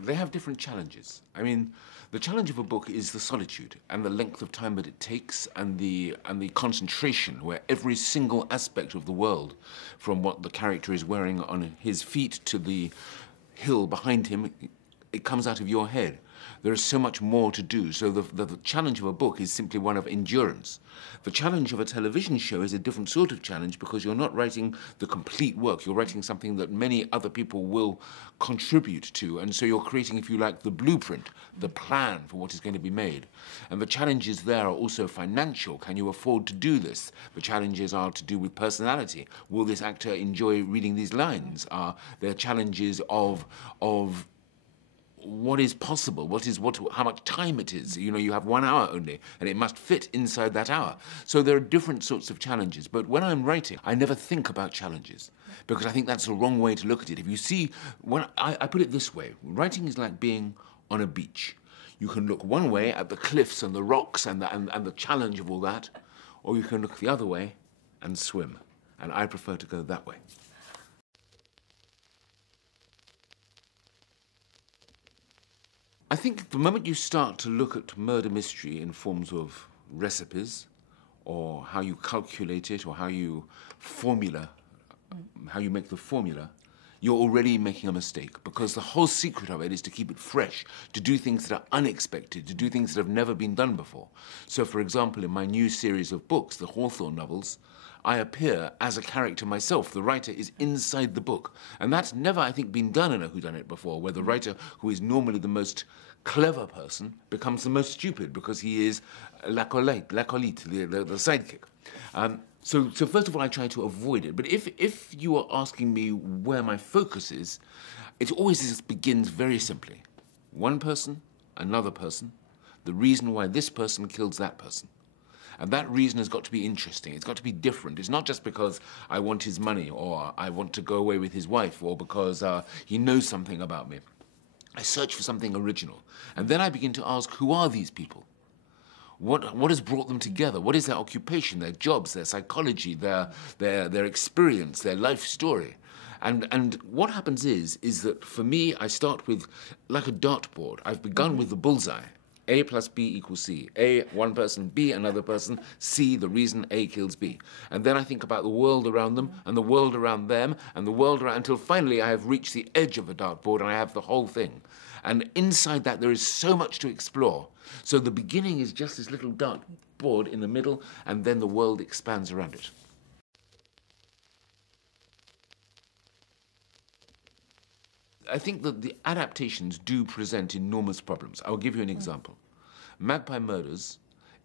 they have different challenges. I mean, the challenge of a book is the solitude and the length of time that it takes and the concentration where every single aspect of the world, from what the character is wearing on his feet to the hill behind him, it comes out of your head. There is so much more to do. So the challenge of a book is simply one of endurance. The challenge of a television show is a different sort of challenge because you're not writing the complete work. You're writing something that many other people will contribute to. And so you're creating, if you like, the blueprint, the plan for what is going to be made. And the challenges there are also financial. Can you afford to do this? The challenges are to do with personality. Will this actor enjoy reading these lines? There are challenges of what is possible, how much time it is. You know, you have 1 hour only, and it must fit inside that hour. So there are different sorts of challenges. But when I'm writing, I never think about challenges, because I think that's the wrong way to look at it. If you see, when I put it this way, writing is like being on a beach. You can look one way at the cliffs and the rocks and the challenge of all that, or you can look the other way and swim. And I prefer to go that way. I think the moment you start to look at murder mystery in forms of recipes, or how you calculate it, or how you make the formula, you're already making a mistake, because the whole secret of it is to keep it fresh, to do things that are unexpected, to do things that have never been done before. So, for example, in my new series of books, the Hawthorne novels, I appear as a character myself. The writer is inside the book. And that's never, I think, been done in a whodunit before, where the writer, who is normally the most clever person, becomes the most stupid because he is l'acolyte, the sidekick. So first of all, I try to avoid it. But if you are asking me where my focus is, it always begins very simply. One person, another person, the reason why this person kills that person. And that reason has got to be interesting. It's got to be different. It's not just because I want his money, or I want to go away with his wife, or because he knows something about me. I search for something original. And then I begin to ask, who are these people? What has brought them together? What is their occupation, their jobs, their psychology, their experience, their life story? And what happens is that for me, I start with, like a dartboard. I've begun with the bullseye. A plus B equals C. A, one person, B, another person, C, the reason A kills B. And then I think about the world around them, and the world around them, and the world around, until finally I have reached the edge of the dartboard and I have the whole thing. And inside that there is so much to explore. So the beginning is just this little dartboard in the middle, and then the world expands around it. I think that the adaptations do present enormous problems. I'll give you an example. Magpie Murders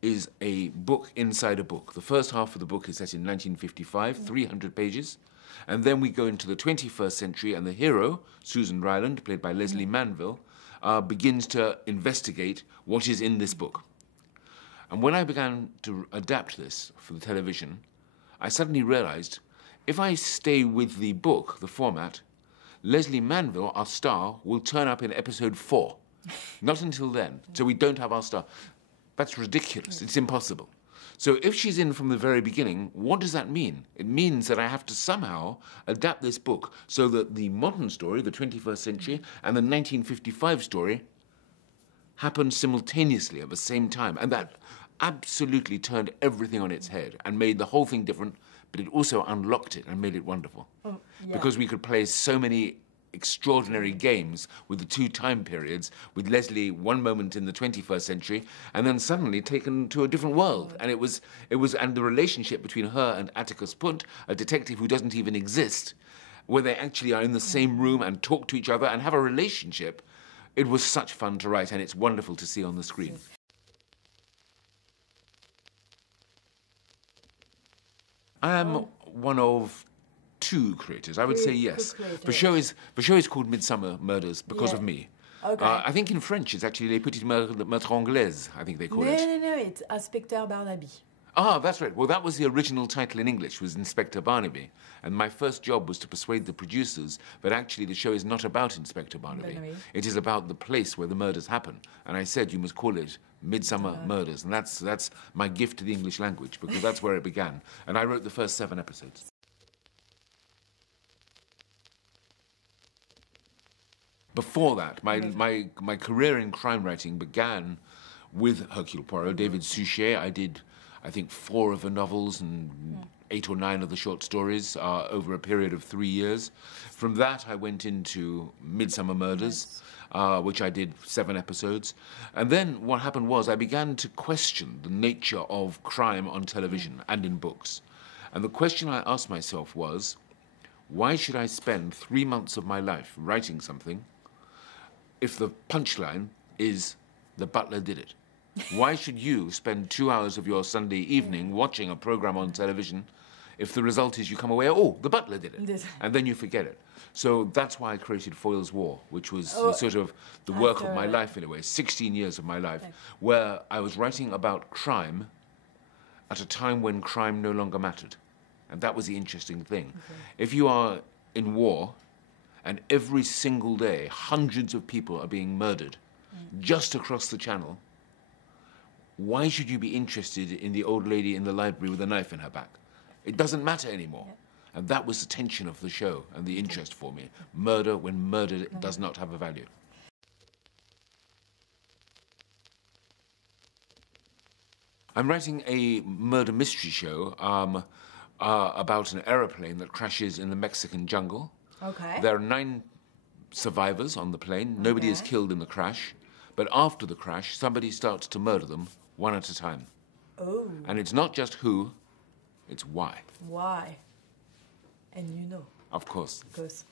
is a book inside a book. The first half of the book is set in 1955, 300 pages. And then we go into the 21st century, and the hero, Susan Ryland, played by Leslie Manville, begins to investigate what is in this book. And when I began to adapt this for the television, I suddenly realized if I stay with the book, the format, Leslie Manville, our star, will turn up in episode 4. Not until then. So we don't have our star. That's ridiculous. It's impossible. So if she's in from the very beginning, what does that mean? It means that I have to somehow adapt this book so that the modern story, the 21st century, and the 1955 story happen simultaneously at the same time. And that absolutely turned everything on its head and made the whole thing different, but it also unlocked it and made it wonderful. Oh, yeah. Because we could play so many extraordinary games with the two time periods, with Leslie one moment in the 21st century, and then suddenly taken to a different world. And and the relationship between her and Atticus Punt, a detective who doesn't even exist, where they actually are in the same room and talk to each other and have a relationship, it was such fun to write, and it's wonderful to see on the screen. I am one of two creators. I would say yes. The show is called Midsummer Murders because of me. Okay. I think in French it's actually Les Petites Meurtres Anglaises, I think they call it. No, it's Inspecteur Barnaby. Ah, that's right. Well, that was the original title in English, was Inspector Barnaby. And my first job was to persuade the producers that actually the show is not about Inspector Barnaby. It is about the place where the murders happen. And I said, you must call it Midsummer Murders. And that's my gift to the English language, because that's where it began. And I wrote the first 7 episodes. Before that, my career in crime writing began with Hercule Poirot, David Suchet. I did, I think, 4 of the novels and 8 or 9 of the short stories over a period of 3 years. From that, I went into Midsummer Murders, which I did 7 episodes. And then what happened was I began to question the nature of crime on television and in books. And the question I asked myself was, why should I spend 3 months of my life writing something if the punchline is the butler did it? Why should you spend 2 hours of your Sunday evening watching a program on television if the result is you come away, oh, the butler did it, and then you forget it? So that's why I created Foyle's War, which was sort of the work of my life in a way, 16 years of my life, where I was writing about crime at a time when crime no longer mattered. And that was the interesting thing. If you are in war, and every single day hundreds of people are being murdered just across the channel, why should you be interested in the old lady in the library with a knife in her back? It doesn't matter anymore. And that was the tension of the show and the interest for me. Murder when murder does not have a value. I'm writing a murder mystery show about an aeroplane that crashes in the Mexican jungle. Okay. There are 9 survivors on the plane. Nobody is killed in the crash. But after the crash, somebody starts to murder them one at a time. Oh. And it's not just who, it's why. Why? And you know. Of course. Of course.